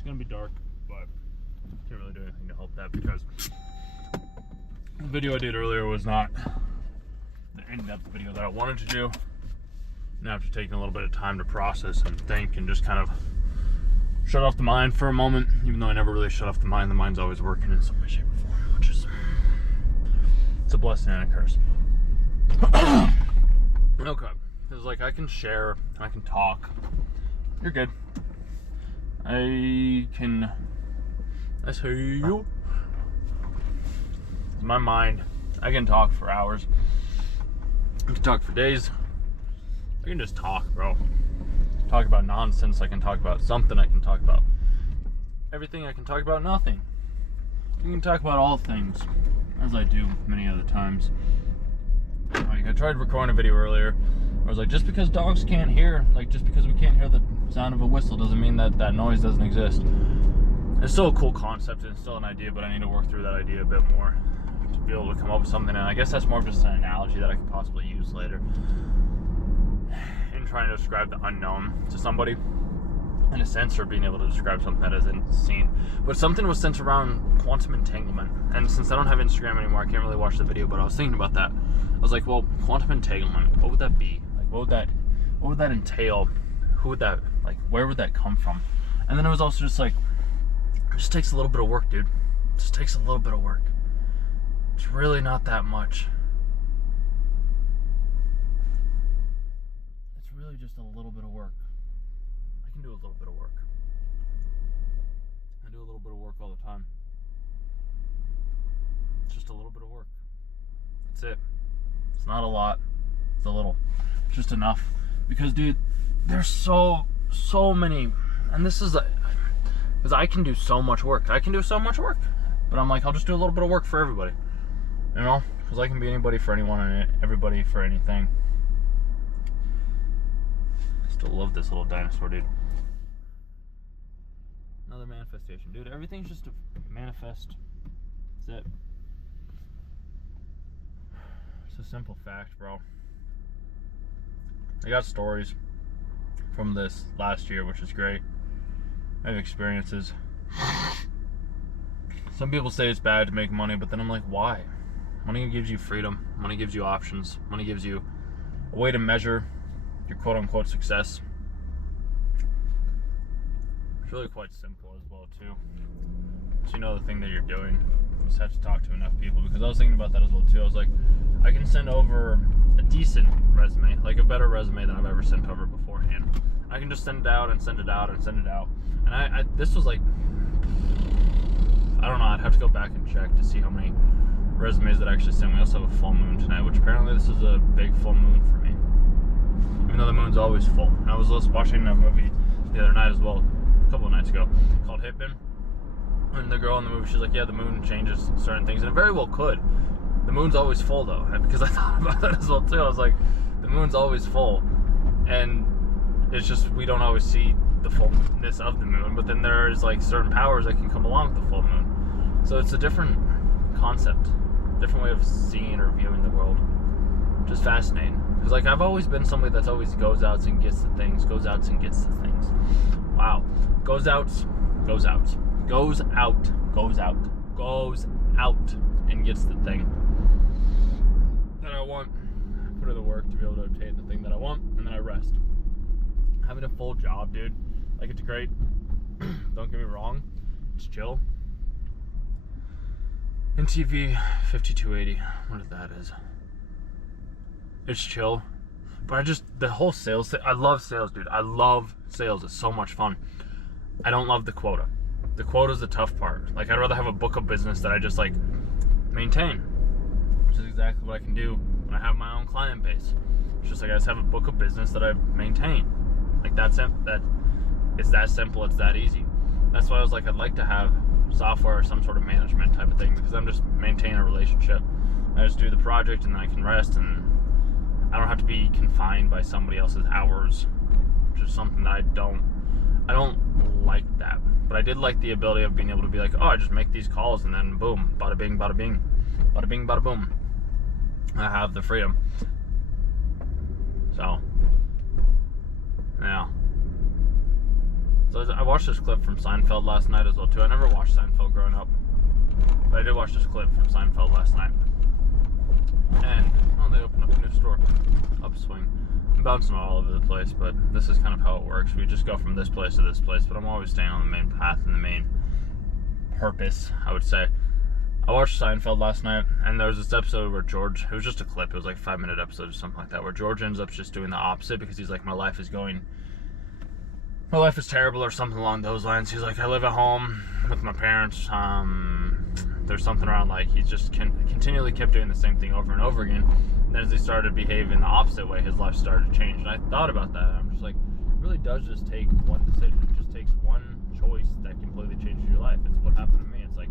It's gonna be dark, but can't really do anything to help that because the video I did earlier was not the in-depth video that I wanted to do. Now after taking a little bit of time to process and think and just kind of shut off the mind for a moment, even though I never really shut off the mind's always working in some way, shape, or form, which is, it's a blessing and a curse. Okay, it's like I can share, I can talk. You're good. I see you. My mind, I can talk for hours. I can talk for days. I can just talk, bro. Talk about nonsense. I can talk about something. I can talk about everything. I can talk about nothing. I can talk about all things, as I do many other times. Like, I tried recording a video earlier. I was like, just because dogs can't hear, like just because we can't hear the sound of a whistle doesn't mean that that noise doesn't exist. It's still a cool concept and it's still an idea, but I need to work through that idea a bit more to be able to come up with something. And I guess that's more of just an analogy that I could possibly use later in trying to describe the unknown to somebody, in a sense, or being able to describe something that isn't seen. But something was centered around quantum entanglement, and since I don't have Instagram anymore, I can't really watch the video, but I was thinking about that. I was like, well, quantum entanglement, what would that be? Like, what would that entail? Who would that, like, where would that come from? And then it was also just like, it just takes a little bit of work, dude. It just takes a little bit of work. It's really not that much. It's really just a little bit of work. I can do a little bit of work. I do a little bit of work all the time. It's just a little bit of work. That's it. It's not a lot. It's a little. It's just enough. Because, dude, there's so many, and this is because I can do so much work. I can do so much work, but I'm like, I'll just do a little bit of work for everybody, you know, because I can be anybody for anyone and everybody for anything. I still love this little dinosaur, dude. Another manifestation, dude. Everything's just a manifest. That's it. It's a simple fact, bro. I got stories from this last year, which is great. I have experiences. Some people say it's bad to make money, but then I'm like, why? Money gives you freedom. Money gives you options. Money gives you a way to measure your quote-unquote success. It's really quite simple as well, too. So you know the thing that you're doing. You just have to talk to enough people, because I was thinking about that as well, too. I was like, I can send over a decent resume, like a better resume than I've ever sent over beforehand. I can just send it out and send it out and send it out. And this was like, I don't know, I'd have to go back and check to see how many resumes that I actually sent. We also have a full moon tonight, which apparently this is a big full moon for me, even though the moon's always full. And I was just watching a movie the other night as well, a couple of nights ago, called Hitman. And the girl in the movie, she's like, yeah, the moon changes certain things, and it very well could. The moon's always full, though, because I thought about that as well, too. I was like, the moon's always full, and it's just we don't always see the fullness of the moon, but then there's, like, certain powers that can come along with the full moon. So it's a different concept, different way of seeing or viewing the world, which is fascinating. Because, like, I've always been somebody that's always goes out and gets the things, goes out and gets the things. Wow. Goes out, goes out. Goes out, goes out, goes out, and gets the thing that I want. Put in the work to be able to obtain the thing that I want, and then I rest. Having a full job, dude, like, it's great. Don't get me wrong, it's chill. NTV 5280, what if that is? It's chill, but the whole sales thing, I love sales, dude. I love sales. It's so much fun. I don't love the quota. The quota is the tough part. Like, I'd rather have a book of business that I just, like, maintain, which is exactly what I can do when I have my own client base. It's just like I just have a book of business that I maintain. Like, it's that simple, it's that easy. That's why I was like, I'd like to have software or some sort of management type of thing, because I'm just maintaining a relationship. I just do the project and then I can rest, and I don't have to be confined by somebody else's hours, which is something that I don't like that. But I did like the ability of being able to be like, oh, I just make these calls and then boom, bada bing, bada bing, bada bing, bada boom. I have the freedom. So, yeah. So I watched this clip from Seinfeld last night as well too. I never watched Seinfeld growing up, but I did watch this clip from Seinfeld last night. And they opened up a new store, Upswing. I'm bouncing all over the place, but this is kind of how it works. We just go from this place to this place, but I'm always staying on the main path and the main purpose, I would say. I watched Seinfeld last night, and there was this episode where George, it was just a clip, it was like a 5-minute episode or something like that, where George ends up just doing the opposite because he's like, my life is terrible or something along those lines. He's like, I live at home with my parents. There's something around like he just continually kept doing the same thing over and over again. And then as he started behaving the opposite way, his life started to change. And I thought about that. I'm just like, it really does just take one decision. It just takes one choice that completely changes your life. It's what happened to me. It's like,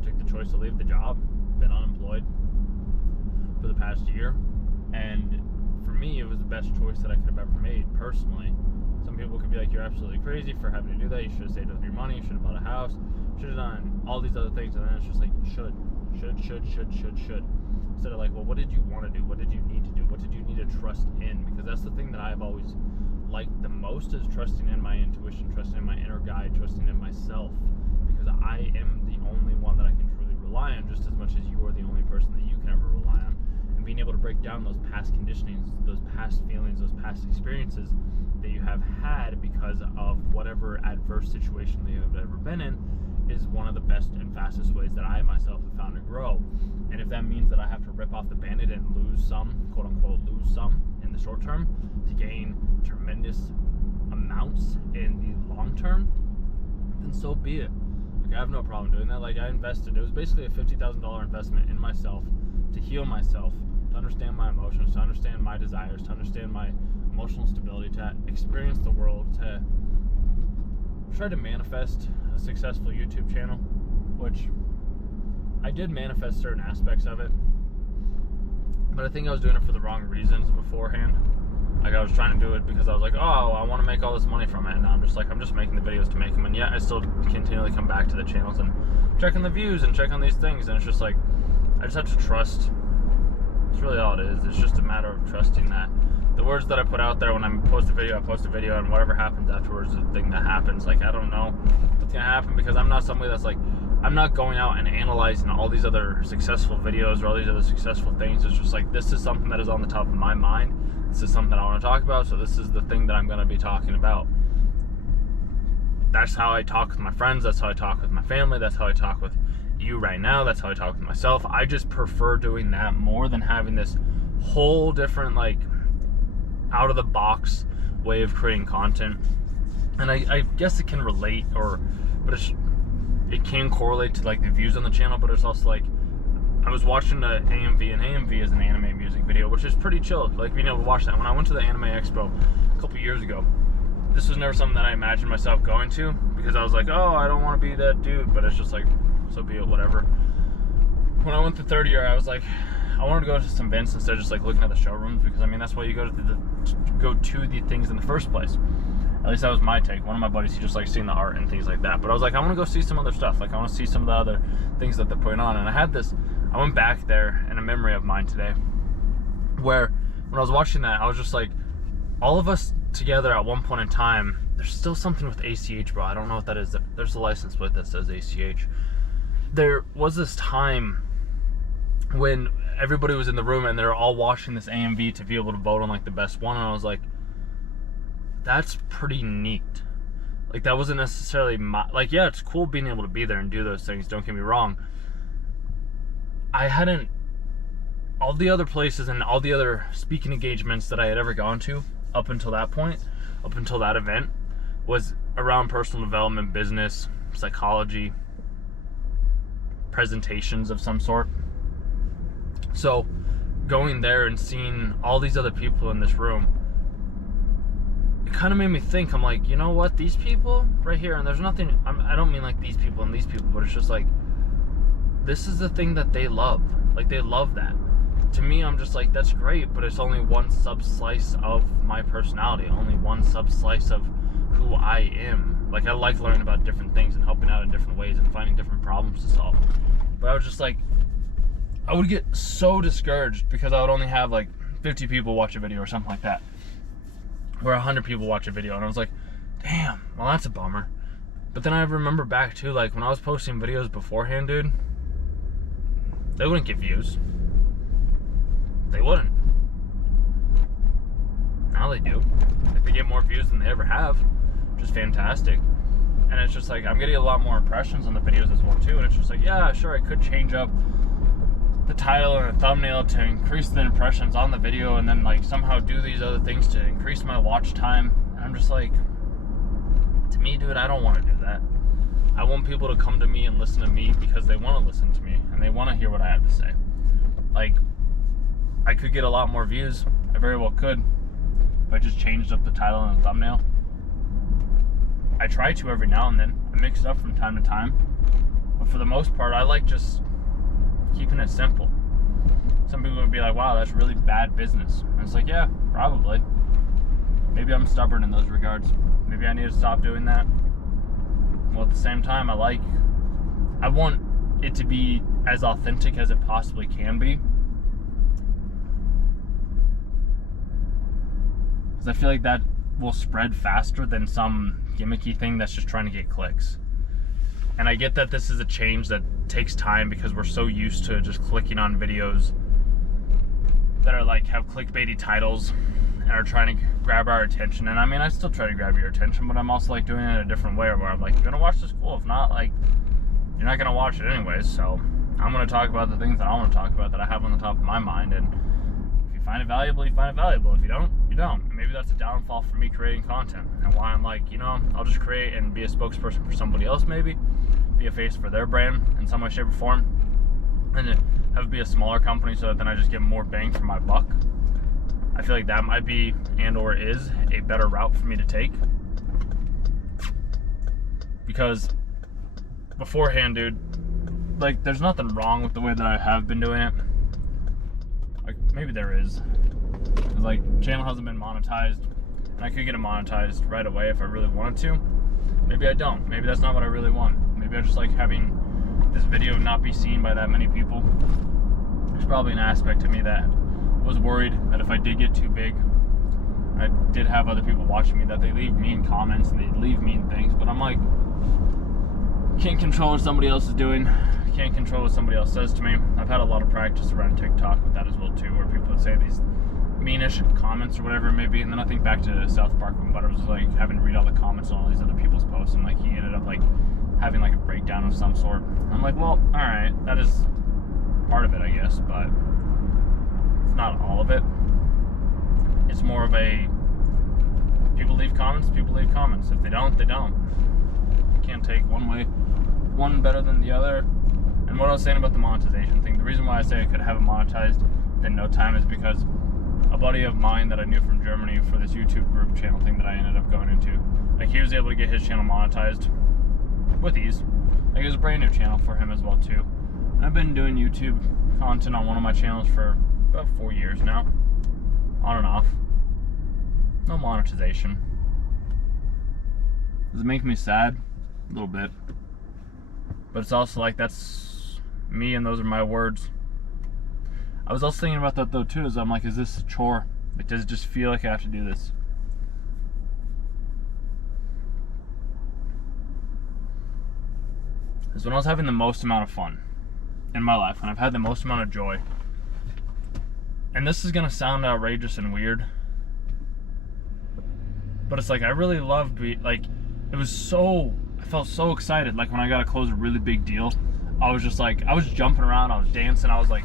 I took the choice to leave the job, been unemployed for the past year. And for me, it was the best choice that I could have ever made personally. Some people could be like, you're absolutely crazy for having to do that. You should have saved up your money. You should have bought a house. Should have done all these other things. And then it's just like, should. Instead of like, well, what did you want to do? What did you need to do? What did you need to trust in? Because that's the thing that I've always liked the most, is trusting in my intuition, trusting in my inner guide, trusting in myself. Because I am the only one that I can truly rely on, just as much as you are the only person that you can ever rely on. And being able to break down those past conditionings, those past feelings, those past experiences that you have had because of whatever adverse situation that you have ever been in, is one of the best and fastest ways that I myself have found to grow. And if that means that I have to rip off the Band-Aid and lose some, quote unquote, lose some in the short term to gain tremendous amounts in the long term, then so be it. Like, I have no problem doing that. Like, I invested, it was basically a $50,000 investment in myself to heal myself, to understand my emotions, to understand my desires, to understand my emotional stability, to experience the world, to try to manifest a successful YouTube channel, which I did manifest certain aspects of it, but I think I was doing it for the wrong reasons beforehand. Like, I was trying to do it because I was like, oh, I want to make all this money from it, and now I'm just making the videos to make them, and yet I still continually come back to the channels and check on the views and check on these things, and it's just like, I just have to trust. It's really all it is. It's just a matter of trusting that the words that I put out there when I post a video, and whatever happens afterwards is the thing that happens. Like, I don't know what's going to happen, because I'm not somebody that's like, I'm not going out and analyzing all these other successful videos or all these other successful things. It's just like, this is something that is on the top of my mind. This is something I want to talk about, so this is the thing that I'm going to be talking about. That's how I talk with my friends. That's how I talk with my family. That's how I talk with you right now. That's how I talk with myself. I just prefer doing that more than having this whole different, like, out of the box way of creating content. And I guess it can relate, but it can correlate to like the views on the channel, but it's also like, I was watching the AMV, and AMV is an anime music video, which is pretty chill. Like, being able to watch that. When I went to the Anime Expo a couple years ago, this was never something that I imagined myself going to, because I was like, oh, I don't want to be that dude, but it's just like, so be it, whatever. When I went to third year, I was like, I wanted to go to some events instead of just like looking at the showrooms, because I mean, that's why you go to the things in the first place. At least that was my take. One of my buddies, he just likes seeing the art and things like that. But I was like, I want to go see some other stuff. Like, I want to see some of the other things that they're putting on. And I went back there in a memory of mine today, where when I was watching that, I was just like, all of us together at one point in time, there's still something with ACH, bro. I don't know what that is. There's a license plate that says ACH. There was this time when everybody was in the room and they're all watching this AMV to be able to vote on like the best one, and I was like, that's pretty neat. Like, that wasn't necessarily like, yeah, it's cool being able to be there and do those things, don't get me wrong. All the other places and all the other speaking engagements that I had ever gone to up until that point, up until that event, was around personal development, business, psychology, presentations of some sort. So going there and seeing all these other people in this room, it kind of made me think. I'm like, you know what, these people right here, and there's nothing, I don't mean like these people and these people, but it's just like, this is the thing that they love. Like, they love that. To me, I'm just like, that's great, but it's only one sub-slice of my personality, only one sub-slice of who I am. Like, I like learning about different things and helping out in different ways and finding different problems to solve. But I was just like, I would get so discouraged because I would only have like 50 people watch a video or something like that, or 100 people watch a video, and I was like, damn, well, that's a bummer. But then I remember back too, like when I was posting videos beforehand, dude, they wouldn't get views. They wouldn't. Now they do. Like, they get more views than they ever have, which is fantastic. And it's just like, I'm getting a lot more impressions on the videos as well too. And it's just like, yeah, sure, I could change up the title and the thumbnail to increase the impressions on the video, and then like somehow do these other things to increase my watch time. And I'm just like, to me, dude, I don't want to do that. I want people to come to me and listen to me because they want to listen to me and they want to hear what I have to say. Like, I could get a lot more views. I very well could if I just changed up the title and the thumbnail. I try to every now and then. I mix it up from time to time. But for the most part, I like just keeping it simple. Some people would be like, wow, that's really bad business. And it's like, yeah, probably. Maybe I'm stubborn in those regards. Maybe I need to stop doing that. Well, at the same time, I want it to be as authentic as it possibly can be. Because I feel like that will spread faster than some gimmicky thing that's just trying to get clicks. And I get that this is a change that takes time because we're so used to just clicking on videos that are like, have clickbaity titles and are trying to grab our attention. And I mean, I still try to grab your attention, but I'm also like doing it in a different way where I'm like, you're gonna watch this, cool. If not, like, you're not gonna watch it anyways. So I'm gonna talk about the things that I want to talk about that I have on the top of my mind. And if you find it valuable, you find it valuable. If you don't, you don't. And maybe that's a downfall for me creating content, and why I'm like, you know, I'll just create and be a spokesperson for somebody else, maybe be a face for their brand in some way, shape, or form, and have it be a smaller company so that then I just get more bang for my buck. I feel like that might be, and or is, a better route for me to take. Because beforehand, dude, like, there's nothing wrong with the way that I have been doing it. Like, maybe there is. Cause, like, channel hasn't been monetized, and I could get it monetized right away if I really wanted to. Maybe I don't. Maybe that's not what I really want. Maybe I just like having this video not be seen by that many people. There's probably an aspect of me that was worried that if I did get too big, I did have other people watching me, that they leave mean comments and they leave mean things. But I'm like, can't control what somebody else is doing. Can't control what somebody else says to me. I've had a lot of practice around TikTok with that as well too, where people would say these meanish comments or whatever it may be. And then I think back to South Park when Butter was like having to read all the comments on all these other people's posts, and like he ended up like having like a breakdown of some sort. I'm like, well, alright, that is part of it, I guess, but it's not all of it. It's more of a, people leave comments, people leave comments. If they don't, they don't. You can't take one way, one better than the other. And what I was saying about the monetization thing, the reason why I say I could have it monetized in no time is because a buddy of mine that I knew from Germany for this YouTube group channel thing that I ended up going into, like, he was able to get his channel monetized with ease. Like, it was a brand new channel for him as well too. And I've been doing YouTube content on one of my channels for about 4 years now, on and off. No monetization. Does it make me sad? A little bit. But it's also like, that's me and those are my words. I was also thinking about that though too, is I'm like, is this a chore? Like, does it just feel like I have to do this? Because when I was having the most amount of fun in my life, when I've had the most amount of joy, and this is gonna sound outrageous and weird, but it's like, I really loved like, it was so, I felt so excited. Like when I got to close a really big deal, I was just like, I was jumping around, I was dancing, I was like,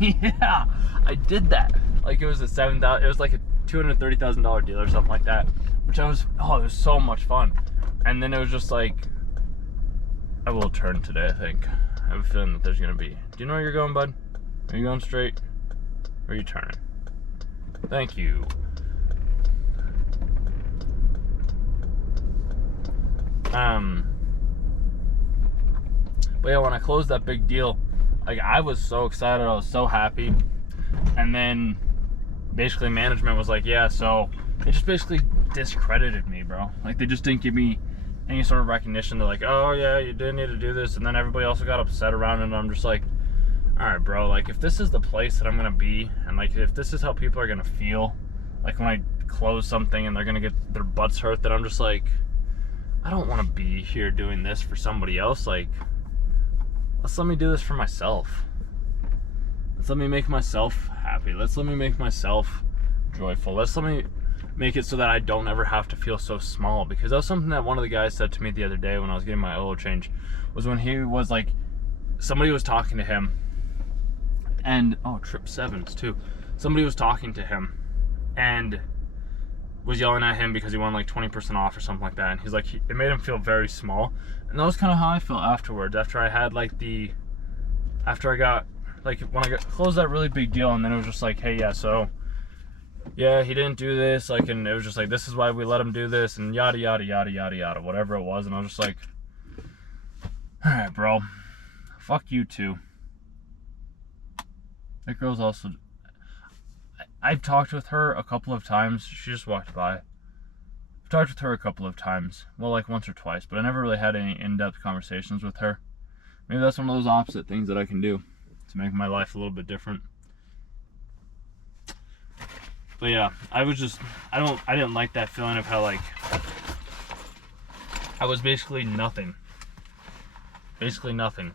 yeah, I did that. Like, it was a $7,000, it was like a $230,000 deal or something like that, which I was, oh, it was so much fun. And then it was just like, I will turn today, I think. I have a feeling that there's gonna be, do you know where you're going, bud? Are you going straight? Or are you turning? Thank you. But yeah, when I closed that big deal, like, I was so excited, I was so happy. And then basically management was like, yeah, so they just basically discredited me, bro. Like, they just didn't give me any sort of recognition. They're like, oh yeah, you did need to do this. And then everybody also got upset around it, and I'm just like, all right, bro, like, if this is the place that I'm gonna be, and like, if this is how people are gonna feel, like when I close something and they're gonna get their butts hurt, then I'm just like, I don't want to be here doing this for somebody else. Like, let me do this for myself. Let me make myself happy. Let me make myself joyful. Let me make it so that I don't ever have to feel so small. Because that was something that one of the guys said to me the other day when I was getting my oil change, was when he was like, somebody was talking to him, and Trip Sevens too. Somebody was talking to him and was yelling at him because he won like 20% off or something like that. And he's like, it made him feel very small. And that was kind of how I felt afterwards, after I had like after I got, like when I closed that really big deal, and then it was just like, hey, yeah, so yeah, he didn't do this, like, and it was just like, this is why we let him do this, and yada yada yada yada yada, whatever it was. And I was just like, all right, bro, fuck you too. That girl's also, I've talked with her a couple of times. She just walked by. I've talked with her a couple of times, well, like once or twice, but I never really had any in-depth conversations with her. Maybe that's one of those opposite things that I can do to make my life a little bit different. But yeah, I didn't like that feeling of how, like, I was basically nothing. Basically nothing.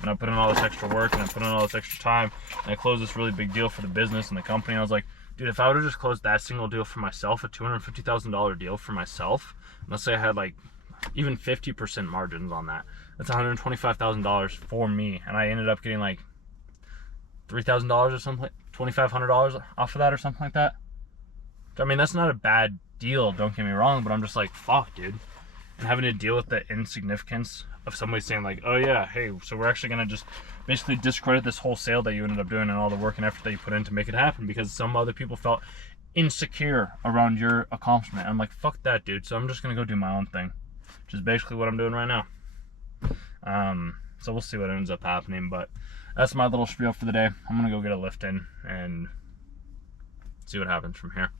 And I put in all this extra work, and I put in all this extra time, and I closed this really big deal for the business and the company. And I was like, dude, if I would have just closed that single deal for myself, a $250,000 deal for myself, and let's say I had like even 50% margins on that, that's $125,000 for me. And I ended up getting like $3,000 or something, $2,500 off of that or something like that. I mean, that's not a bad deal, don't get me wrong, but I'm just like, fuck, dude. And having to deal with the insignificance of somebody saying like, oh yeah, hey, so we're actually gonna just basically discredit this whole sale that you ended up doing and all the work and effort that you put in to make it happen because some other people felt insecure around your accomplishment. I'm like, fuck that, dude. So I'm just gonna go do my own thing, which is basically what I'm doing right now. So we'll see what ends up happening, but that's my little spiel for the day. I'm gonna go get a lift in and see what happens from here.